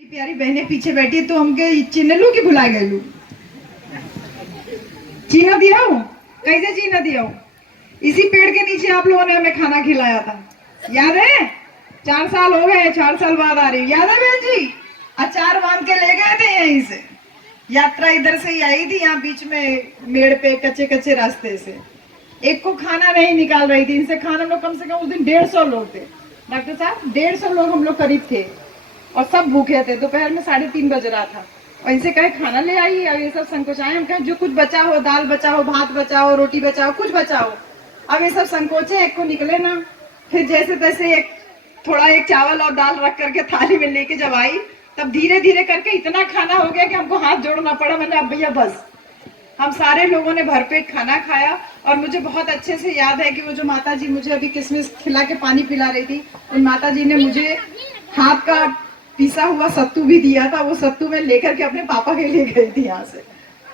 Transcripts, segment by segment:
प्यारी बहने पीछे बैठी तो हमके चिन्ह लू की भुला गए लू चिन्ह दिया हूँ। कैसे चिन्ह दिया हूँ? इसी पेड़ के नीचे आप लोगों ने हमें खाना खिलाया था, याद है? 4 साल हो गए, 4 साल बाद आ रही, याद है बहन जी? अचार बांध के ले गए थे यहीं से, यात्रा इधर से ही आई थी, यहाँ बीच में मेड़ पे कच्चे कच्चे रास्ते से एक को खाना नहीं निकाल रही थी। इनसे खाना हम लोग कम से कम उस दिन 150 लोग थे डॉक्टर साहब, 150 लोग हम लोग करीब थे और सब भूखे थे। दोपहर में 3:30 बज रहा था और इनसे कहे खाना ले आई और ये सब संकोचाए। हम कहे जो कुछ बचा हो, दाल बचा हो, भात बचा हो, रोटी बचा हो, कुछ बचा हो। अब ये सब संकोचे, एक को निकले ना। फिर जैसे तैसे एक चावल और दाल रख करके थाली में लेके जब आई, तब धीरे धीरे करके इतना खाना हो गया कि हमको हाथ जोड़ना पड़ा। मैंने अब भैया बस। हम सारे लोगों ने भरपेट खाना खाया और मुझे बहुत अच्छे से याद है कि वो जो माता जी मुझे अभी किशमिश खिला के पानी पिला रही थी, उन माता जी ने मुझे हाथ का पिसा हुआ सत्तू भी दिया था। वो सत्तू में लेकर के अपने पापा के लिए गई थी यहाँ से।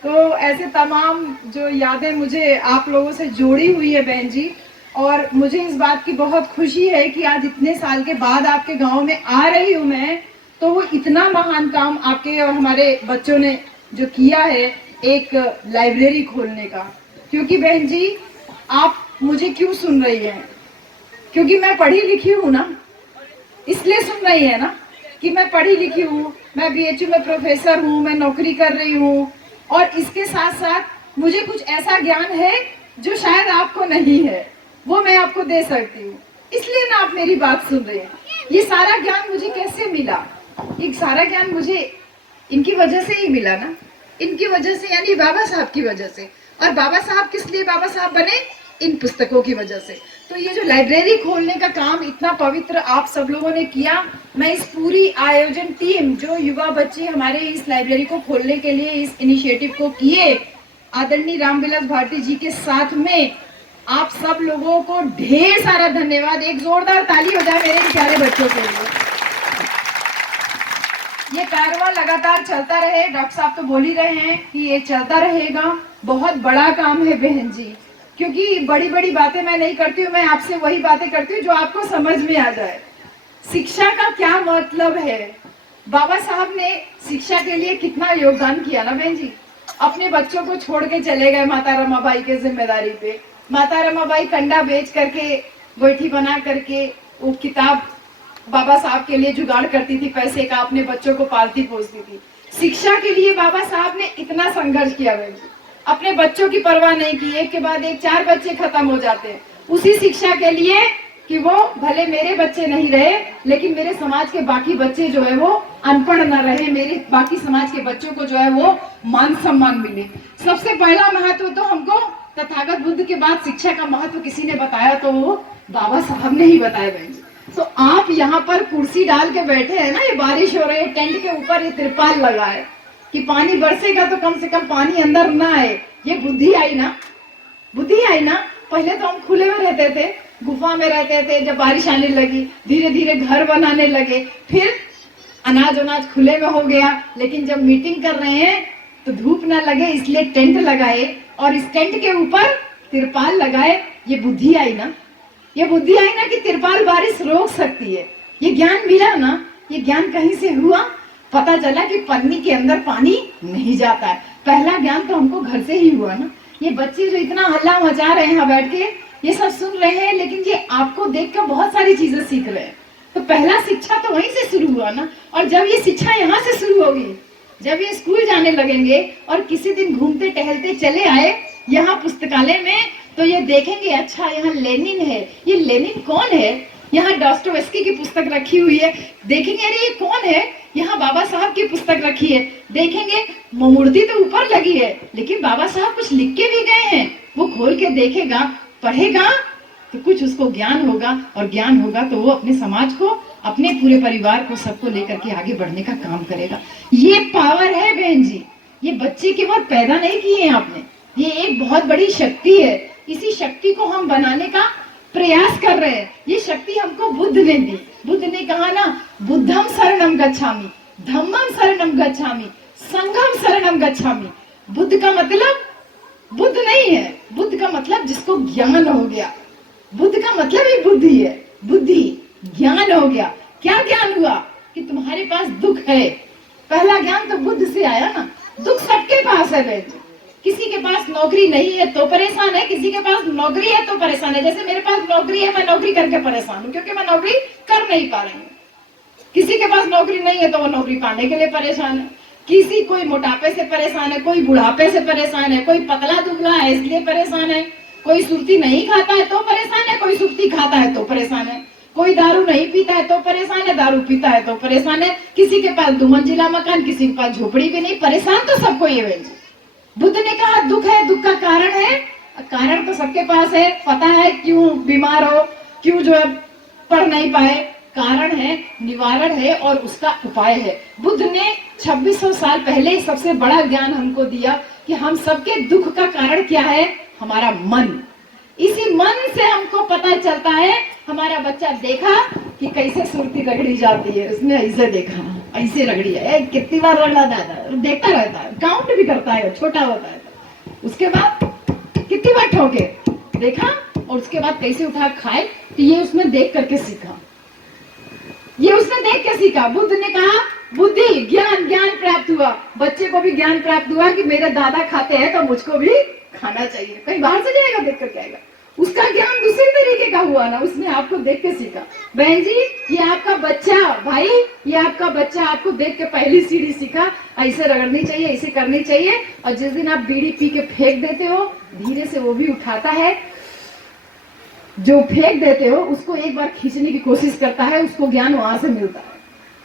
तो ऐसे तमाम जो यादें मुझे आप लोगों से जोड़ी हुई है बहन जी, और मुझे इस बात की बहुत खुशी है कि आज इतने साल के बाद आपके गांव में आ रही हूँ मैं। तो वो इतना महान काम आपके और हमारे बच्चों ने जो किया है, एक लाइब्रेरी खोलने का। क्योंकि बहन जी आप मुझे क्यों सुन रही हैं? क्योंकि मैं पढ़ी लिखी हूँ ना, इसलिए सुन रही है ना कि मैं पढ़ी लिखी हूँ, मैं बीएचयू में प्रोफेसर हूँ, मैं नौकरी कर रही हूँ और इसके साथ साथ मुझे कुछ ऐसा ज्ञान है जो शायद आपको नहीं है, वो मैं आपको दे सकती हूँ। इसलिए ना आप मेरी बात सुन रहे हैं। ये सारा ज्ञान मुझे कैसे मिला? ये सारा ज्ञान मुझे इनकी वजह से ही मिला ना, इनकी वजह से, यानी बाबा साहब की वजह से। और बाबा साहब किस लिए बाबा साहब बने? इन पुस्तकों की वजह से। तो ये जो लाइब्रेरी खोलने का काम इतना पवित्र आप सब लोगों ने किया, मैं इस पूरी आयोजन टीम, जो युवा बच्चे हमारे इस लाइब्रेरी को खोलने के लिए इस इनिशिएटिव को किए, आदरणीय रामविलास भारती जी के साथ में आप सब लोगों को ढेर सारा धन्यवाद। एक जोरदार ताली हो जाए मेरे प्यारे बच्चों के लिए। ये कारवां लगातार चलता रहे। डॉक्टर साहब तो बोल ही रहे हैं कि ये चलता रहेगा। बहुत बड़ा काम है बहन जी, क्योंकि बड़ी बड़ी बातें मैं नहीं करती हूँ, मैं आपसे वही बातें करती हूँ जो आपको समझ में आ जाए। शिक्षा का क्या मतलब है? बाबा साहब ने शिक्षा के लिए कितना योगदान किया ना बहन जी। अपने बच्चों को छोड़ के चले गए माता रमाबाई के जिम्मेदारी पे। माता रमाबाई कंडा बेच करके, गोईठी बना करके वो किताब बाबा साहब के लिए जुगाड़ करती थी, पैसे का, अपने बच्चों को पालती पोसती थी। शिक्षा के लिए बाबा साहब ने इतना संघर्ष किया बहन जी, अपने बच्चों की परवाह नहीं की। एक के बाद एक 4 बच्चे खत्म हो जाते हैं उसी शिक्षा के लिए कि वो भले मेरे बच्चे नहीं रहे, लेकिन मेरे समाज के बाकी बच्चे जो है वो अनपढ़ न रहे, मेरे बाकी समाज के बच्चों को जो है वो मान सम्मान मिले। सबसे पहला महत्व तो हमको तथागत बुद्ध के बाद शिक्षा का महत्व किसी ने बताया तो वो बाबा साहब ने ही बताया बहन जी। तो आप यहाँ पर कुर्सी डाल के बैठे हैं ना, ये बारिश हो रही है, टेंट के ऊपर ये तिरपाल लगा है कि पानी बरसेगा तो कम से कम पानी अंदर ना आए। ये बुद्धि आई ना, बुद्धि आई ना। पहले तो हम खुले में रहते थे, गुफा में रहते थे। जब बारिश आने लगी, धीरे धीरे घर बनाने लगे, फिर अनाज अनाज खुले में हो गया। लेकिन जब मीटिंग कर रहे हैं तो धूप ना लगे इसलिए टेंट लगाए और इस टेंट के ऊपर तिरपाल लगाए। ये बुद्धि आई ना, ये बुद्धि आई ना कि तिरपाल बारिश रोक सकती है। ये ज्ञान मिला ना। ये ज्ञान कहीं से हुआ? पता चला कि पन्नी के अंदर पानी नहीं जाता है। पहला ज्ञान तो हमको घर से ही हुआ ना। ये बच्चे जो इतना हल्ला मचा रहे हैं यहाँ बैठ के, ये सब सुन रहे हैं, लेकिन ये आपको देखकर बहुत सारी चीजें सीख रहे हैं। तो पहला शिक्षा तो वहीं से शुरू हुआ ना। और जब ये शिक्षा यहाँ से शुरू होगी, जब ये स्कूल जाने लगेंगे और किसी दिन घूमते टहलते चले आए यहाँ पुस्तकालय में, तो ये देखेंगे अच्छा यहाँ लेनिन है। ये लेनिन कौन है? यहाँ डॉस्टोवेस्की की पुस्तक रखी हुई है। देखेंगे अरे ये कौन है? यहाँ बाबा साहब की पुस्तक रखी है। देखेंगे मूर्ति तो ऊपर लगी है, लेकिन बाबा साहब कुछ लिख के भी गए हैं। वो खोल के देखेगा, पढ़ेगा तो कुछ उसको ज्ञान होगा, और ज्ञान होगा तो वो अपने समाज को, अपने पूरे परिवार को, सबको लेकर के आगे बढ़ने का काम करेगा। ये पावर है बहन जी। ये बच्चे केवल पैदा नहीं किए हैं आपने, ये एक बहुत बड़ी शक्ति है। इसी शक्ति को हम बनाने का प्रयास कर रहे हैं। ये शक्ति हमको बुद्ध ने दी। बुद्ध ने कहा ना, बुद्धम शरणम गच्छामि, धम्मम शरणम गच्छामि, संघम शरणम गच्छामि। बुद्ध का मतलब बुद्ध नहीं है, बुद्ध का मतलब जिसको ज्ञान हो गया। बुद्ध का मतलब ही बुद्धि है। बुद्धि ज्ञान हो गया। क्या ज्ञान हुआ? कि तुम्हारे पास दुख है। पहला ज्ञान तो बुद्ध से आया ना। दुख सबके पास है बहन जी। किसी के पास नौकरी नहीं है तो परेशान है, किसी के पास नौकरी है तो परेशान है। जैसे मेरे पास नौकरी है, मैं नौकरी करके परेशान हूँ क्योंकि मैं नौकरी कर नहीं पा रही हूँ। किसी के पास नौकरी नहीं है तो वो नौकरी पाने के लिए परेशान है। किसी कोई मोटापे से परेशान है, कोई बुढ़ापे से परेशान है, कोई पतला दुबला है इसलिए परेशान है, कोई सुर्ती नहीं खाता है तो परेशान है, कोई सुर्ती खाता है तो परेशान है, कोई दारू नहीं पीता है तो परेशान है, दारू पीता है तो परेशान है। किसी के पास 2 मंजिला मकान, किसी के पास झोपड़ी भी नहीं, परेशान तो सबको ये है। बुद्ध ने कहा दुख है, दुख का कारण है। कारण तो सबके पास है, पता है क्यों बीमार हो, क्यों जो है पढ़ नहीं पाए, कारण है, निवारण है और उसका उपाय है। बुद्ध ने 2600 साल पहले सबसे बड़ा ज्ञान हमको दिया कि हम सबके दुख का कारण क्या है, हमारा मन। इसी मन से हमको पता चलता है। हमारा बच्चा देखा कि कैसे सुरती रगड़ी जाती है, उसने ऐसे देखा, ऐसे रगड़ी है, कितनी बार रगड़ा दादा, देखता रहता है, काउंट भी करता है, छोटा होता है। उसके बाद कितनी बार ठोके, देखा, और उसके बाद कैसे उठा खाए, तो ये उसने देख करके सीखा। ये उसने देख के सीखा। बुद्ध ने कहा बुद्धि ज्ञान, ज्ञान प्राप्त हुआ। बच्चे को भी ज्ञान प्राप्त हुआ कि मेरे दादा खाते हैं तो मुझको भी खाना चाहिए। कहीं बाहर से जाएगा, देख करके आएगा। उसका ज्ञान दूसरे तरीके का हुआ ना, उसने आपको देख के सीखा। बहन जी, ये आपका बच्चा, भाई, ये आपका बच्चा आपको देख के पहली सीढ़ी सीखा, ऐसे रगड़नी चाहिए, ऐसे करनी चाहिए। और जिस दिन आप बीड़ी पी के फेंक देते हो, धीरे से वो भी उठाता है। जो फेंक देते हो उसको एक बार खींचने की कोशिश करता है, उसको ज्ञान वहां से मिलता है।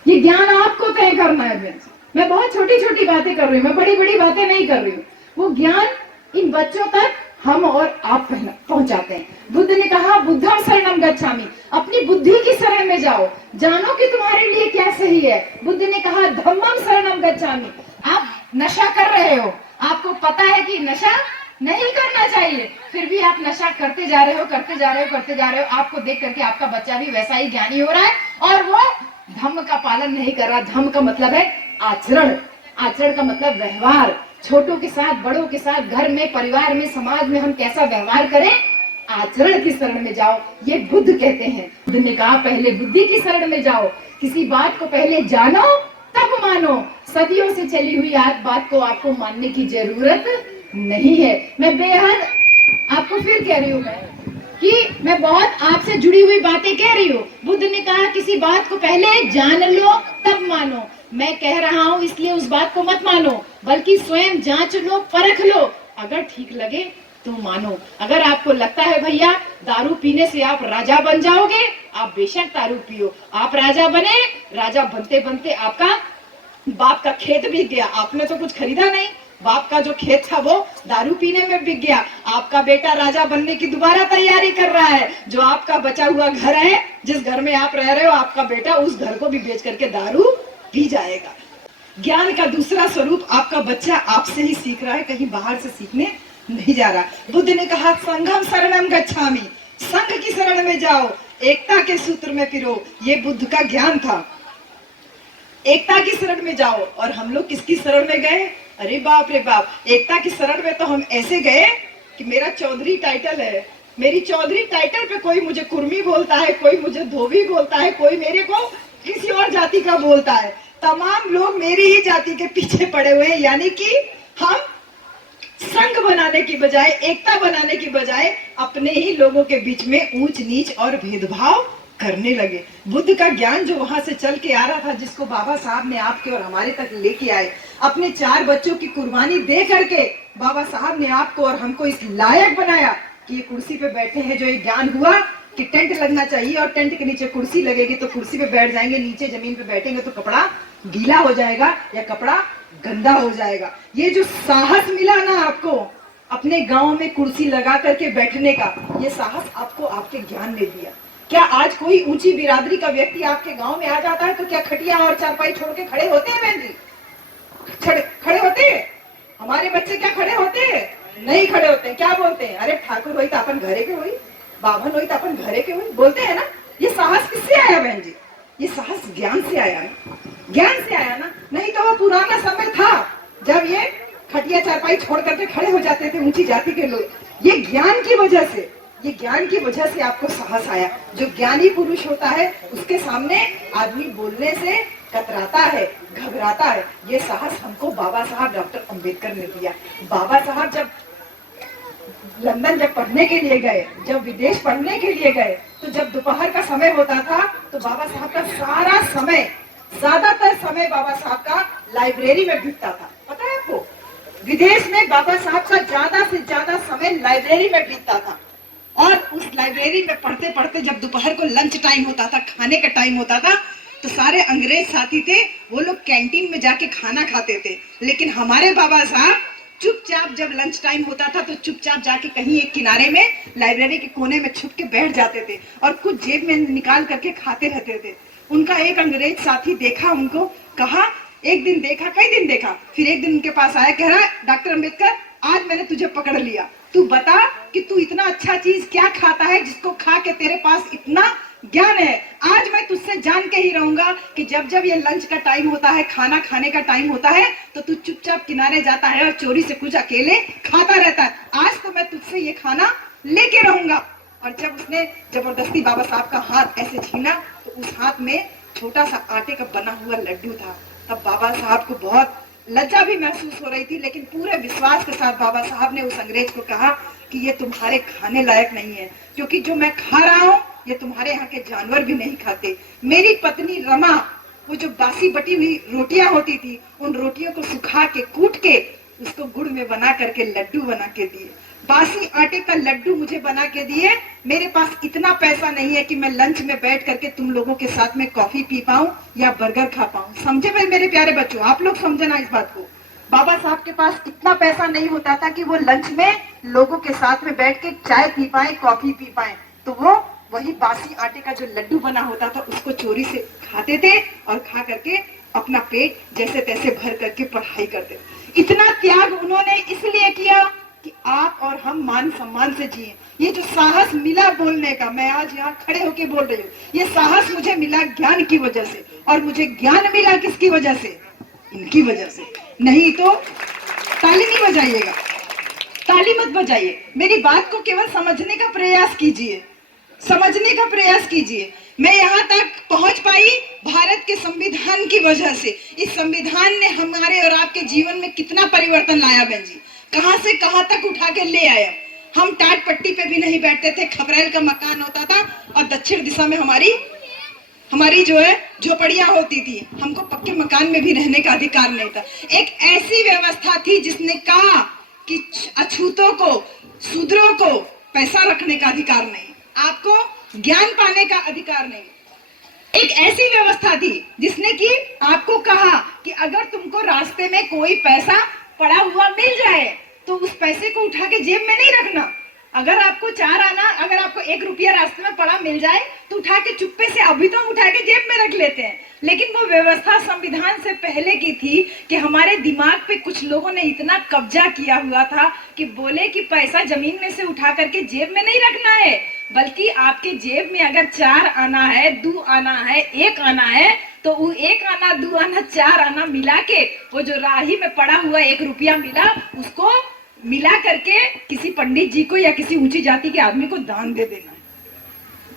ये ज्ञान आपको तय करना है बहन जी। मैं बहुत छोटी छोटी बातें कर रही हूँ, मैं बड़ी बड़ी बातें नहीं कर रही हूँ। वो ज्ञान इन बच्चों तक हम और आप पहुंचाते हैं। बुद्ध ने कहा बुद्धं शरणं गच्छामि, अपनी बुद्धि की शरण में जाओ, जानो कि तुम्हारे लिए क्या सही है। बुद्ध ने कहा धम्मं शरणं गच्छामि, आप नशा कर रहे हो, आपको पता है कि नशा नहीं करना चाहिए, फिर भी आप नशा करते जा रहे हो, करते जा रहे हो, करते जा रहे हो। आपको देख करके आपका बच्चा भी वैसा ही ज्ञानी हो रहा है और वो धम्म का पालन नहीं कर रहा। धम्म का मतलब है आचरण, आचरण का मतलब व्यवहार, छोटों के साथ, बड़ों के साथ, घर में, परिवार में, समाज में हम कैसा व्यवहार करें, आचरण की शरण में जाओ, ये बुद्ध कहते हैं। बुद्ध ने कहा पहले बुद्धि की शरण में जाओ, किसी बात को पहले जानो तब मानो। सदियों से चली हुई बात को आपको मानने की जरूरत नहीं है। मैं बेहद आपको फिर कह रही हूँ कि मैं बहुत आपसे जुड़ी हुई बातें कह रही हूँ। बुद्ध ने कहा किसी बात को पहले जान लो तब मानो। मैं कह रहा हूँ इसलिए उस बात को मत मानो, बल्कि स्वयं जांच लो, परख लो, अगर ठीक लगे तो मानो। अगर आपको लगता है भैया दारू पीने से आप राजा बन जाओगे, आप बेशक दारू पियो, आप राजा बने, राजा बनते बनते आपका बाप का खेत बिक गया, आपने तो कुछ खरीदा नहीं, बाप का जो खेत था वो दारू पीने में बिक गया। आपका बेटा राजा बनने की दोबारा तैयारी कर रहा है। जो आपका बचा हुआ घर है, जिस घर में आप रह रहे हो, आपका बेटा उस घर को भी बेच करके दारू पी जाएगा। ज्ञान का दूसरा स्वरूप आपका बच्चा आपसे ही सीख रहा है, कहीं बाहर से सीखने नहीं जा रहा। बुद्ध ने कहा संघम शरणं गच्छामि, संघ की शरण में जाओ, एकता के सूत्र में पिरो। ये बुद्ध का ज्ञान था, एकता की शरण में जाओ। और हम लोग किसकी शरण में गए? अरे बाप रे बाप, एकता की शरण में तो हम ऐसे गए कि मेरा चौधरी टाइटल है, मेरी चौधरी टाइटल पे कोई मुझे कुर्मी बोलता है, कोई मुझे धोबी बोलता है, कोई मेरे को किसी और जाति का बोलता है। तमाम लोग मेरी ही जाति के पीछे पड़े हुए हैं। यानी कि हम संघ बनाने की बजाय, एकता बनाने की बजाय अपने ही लोगों के बीच में ऊंच नीच और भेदभाव करने लगे। बुद्ध का ज्ञान जो वहां से चल के आ रहा था, जिसको बाबा साहब ने आपके और हमारे तक लेके आए, अपने 4 बच्चों की कुर्बानी दे करके बाबा साहब ने आपको और हमको इस लायक बनाया कि ये कुर्सी पे बैठे हैं। जो ये ज्ञान हुआ कि टेंट लगना चाहिए और टेंट के नीचे कुर्सी लगेगी तो कुर्सी पे बैठ जाएंगे, नीचे जमीन पे बैठेंगे तो कपड़ा गीला हो जाएगा या कपड़ा गंदा हो जाएगा। ये जो साहस मिला ना आपको अपने गांव में कुर्सी लगा करके बैठने का, ये साहस आपको आपके ज्ञान ने दिया। क्या आज कोई ऊंची बिरादरी का व्यक्ति आपके गांव में आ जाता है तो क्या खटिया और चारपाई छोड़ के खड़े होते हैं? बहन जी, खड़े होते हैं? हमारे बच्चे क्या खड़े होते हैं? नहीं खड़े होते हैं। क्या बोलते हैं? अरे ठाकुर होई तो अपन घरे के होई, बाभन होई तो अपन घरे के होई, बोलते हैं ना। ये साहस किससे आया बहन जी? ये साहस ज्ञान से आया ना, ज्ञान से आया ना। नहीं तो वो पुराना समय था जब ये खटिया चारपाई छोड़ करके खड़े हो जाते थे ऊंची जाति के लोग। ये ज्ञान की वजह से, ये ज्ञान की वजह से आपको साहस आया। जो ज्ञानी पुरुष होता है उसके सामने आदमी बोलने से कतराता है, घबराता है। ये साहस हमको बाबा साहब डॉक्टर अंबेडकर ने दिया। बाबा साहब जब लंदन जब पढ़ने के लिए गए, जब विदेश पढ़ने के लिए गए, तो जब दोपहर का समय होता था तो बाबा साहब का सारा समय, ज्यादातर समय बाबा साहब का लाइब्रेरी में बीतता था। पता है आपको, विदेश में बाबा साहब का ज्यादा से ज्यादा समय लाइब्रेरी में बीतता था। और उस लाइब्रेरी में पढ़ते पढ़ते जब दोपहर को लंच टाइम होता था, खाने का टाइम होता था, तो सारे अंग्रेज साथी थे, वो लोग कैंटीन में जाके खाना खाते थे। लेकिन हमारे बाबा साहब चुपचाप जब लंच टाइम होता था तो चुपचाप जाके कहीं एक किनारे में लाइब्रेरी के कोने में छुप के बैठ जाते थे और कुछ जेब में निकाल करके खाते रहते थे। उनका एक अंग्रेज साथी देखा, उनको कहा, एक दिन देखा, कई दिन देखा, फिर एक दिन उनके पास आया, कह रहा, डॉक्टर अंबेडकर, आज मैंने तुझे पकड़ लिया, तू बता कि तू इतना अच्छा चीज क्या खाता है जिसको खा के तेरे पास इतना ज्ञान है। आज मैं तुझसे जान के ही रहूंगा कि जब जब ये लंच का टाइम होता है, खाना खाने का टाइम होता है, तो तू चुपचाप किनारे जाता है और चोरी से कुछ अकेले खाता रहता है। आज तो मैं तुझसे ये खाना लेके रहूंगा। और जब उसने जबरदस्ती बाबा साहब का हाथ ऐसे छीना तो उस हाथ में छोटा सा आटे का बना हुआ लड्डू था। तब बाबा साहब को बहुत लज्जा भी महसूस हो रही थी, लेकिन पूरे विश्वास के साथ बाबा साहब ने उस अंग्रेज को कहा कि ये तुम्हारे खाने लायक नहीं है, क्योंकि जो मैं खा रहा हूँ ये तुम्हारे यहाँ के जानवर भी नहीं खाते। मेरी पत्नी रमा, वो जो बासी बटी हुई रोटियां होती थी, उन रोटियों को सुखा के, कूट के, उसको गुड़ में बना करके लड्डू बना के दिए। बासी आटे का लड्डू मुझे बना के दिए। मेरे पास इतना पैसा नहीं है कि मैं लंच में बैठ करके तुम लोगों के साथ में कॉफी पी पाऊं या बर्गर खा पाऊं। समझे मेरे प्यारे बच्चों, आप लोग समझना इस बात को। बाबा साहब के पास इतना पैसा नहीं होता था कि वो लंच में लोगों के साथ में बैठ के चाय पी पाए, कॉफी पी पाए। तो वो वही बासी आटे का जो लड्डू बना होता था उसको चोरी से खाते थे और खा करके अपना पेट जैसे तैसे भर करके पढ़ाई करते थे। इतना त्याग उन्होंने इसलिए किया कि आप और हम मान सम्मान से जिए। ये जो साहस मिला बोलने का, मैं आज यहाँ खड़े होके बोल रही हूँ, ये साहस मुझे मिला ज्ञान की वजह से। और मुझे ज्ञान मिला किसकी वजह से? इनकी वजह से। नहीं तो ताली नहीं बजाइएगा, ताली मत बजाइए, मेरी बात को केवल समझने का प्रयास कीजिए, समझने का प्रयास कीजिए। मैं यहाँ तक पहुंच पाई भारत के संविधान की वजह से। इस संविधान ने हमारे और आपके जीवन में कितना परिवर्तन लाया बहन जी, कहां से कहां तक उठा के ले आया। हम टाट पट्टी पे भी नहीं बैठते थे, खपरेल का मकान होता था और दक्षिण दिशा में हमारी जो है झोपड़ियां होती थी। हमको पक्के मकान में भी रहने का अधिकार नहीं था। एक ऐसी व्यवस्था थी जिसने कहा कि अछूतों को, शूद्रों को पैसा रखने का अधिकार नहीं, आपको ज्ञान पाने का अधिकार नहीं। एक ऐसी व्यवस्था थी जिसने कि आपको कहा कि अगर तुमको रास्ते में कोई पैसा पड़ा हुआ मिल जाए तो उस पैसे को उठा के जेब में नहीं रखना। अगर आपको 4 आना, अगर आपको 1 रुपया रास्ते में पड़ा मिल जाए तो उठा के चुप्पे से, अभी तो हम उठा के जेब में रख लेते हैं, लेकिन वो व्यवस्था संविधान से पहले की थी कि हमारे दिमाग पे कुछ लोगों ने इतना कब्जा किया हुआ था कि बोले कि पैसा जमीन में से उठा करके जेब में नहीं रखना है, बल्कि आपके जेब में अगर 4 आना है, 2 आना है, 1 आना है, तो वो 1 आना, 2 आना, 4 आना मिला के, वो जो राही में पड़ा हुआ 1 रुपया मिला, उसको मिला करके किसी पंडित जी को या किसी ऊंची जाति के आदमी को दान दे देना है।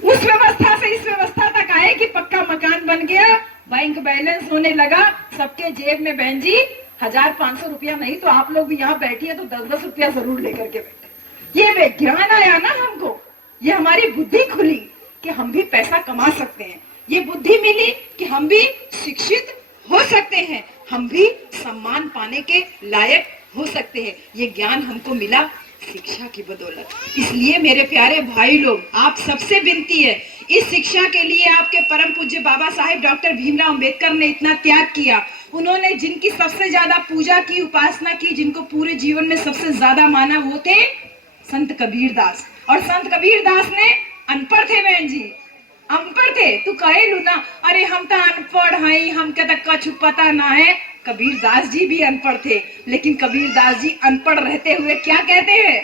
उस व्यवस्था से इस व्यवस्था तक आए कि पक्का मकान बन गया, बैंक बैलेंस होने लगा, सबके जेब में बहन जी 1000-500 रुपया नहीं तो आप लोग भी यहाँ बैठिए तो 10-10 रुपया जरूर लेकर के बैठे। ये विज्ञान आया ना हमको, ये हमारी बुद्धि खुली कि हम भी पैसा कमा सकते हैं, ये बुद्धि मिली कि हम भी शिक्षित हो सकते हैं, हम भी सम्मान पाने के लायक हो सकते हैं। ये ज्ञान हमको मिला शिक्षा की बदौलत। इसलिए मेरे प्यारे भाई लोग, आप सबसे विनती है, इस शिक्षा के लिए आपके परम पूज्य बाबा साहेब डॉक्टर भीमराव अंबेडकर ने इतना त्याग किया। उन्होंने जिनकी सबसे ज्यादा पूजा की, उपासना की, जिनको पूरे जीवन में सबसे ज्यादा माना, वो थे संत कबीरदास। और संत कबीरदास ने अनपढ़ थे बहन जी, अनपढ़ थे। तू कहे लू ना, अरे हम तो अनपढ़ हैं, हमके तो कछु पता ना है। कबीरदास जी भी अनपढ़ थे, लेकिन कबीरदास जी अनपढ़ रहते हुए क्या कहते हैं?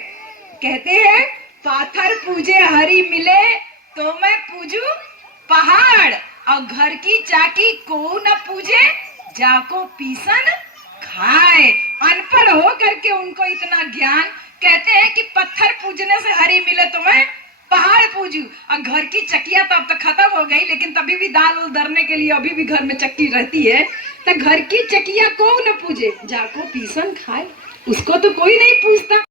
कहते हैं, पाथर पूजे हरि मिले तो मैं पूजू पहाड़, और घर की चाकी को न पूजे जाको पीसन खाए। अनपढ़ हो करके उनको इतना ज्ञान, कहते हैं कि पत्थर पूजने से हरि मिले तो मैं पहाड़ पूजू। और घर की चक्कियां तो अब तक खत्म हो गई, लेकिन तभी भी दाल उल दरने के लिए अभी भी घर में चक्की रहती है। तो घर की चक्कियां को न पूजे, जाको पीसन खाए, उसको तो कोई नहीं पूछता।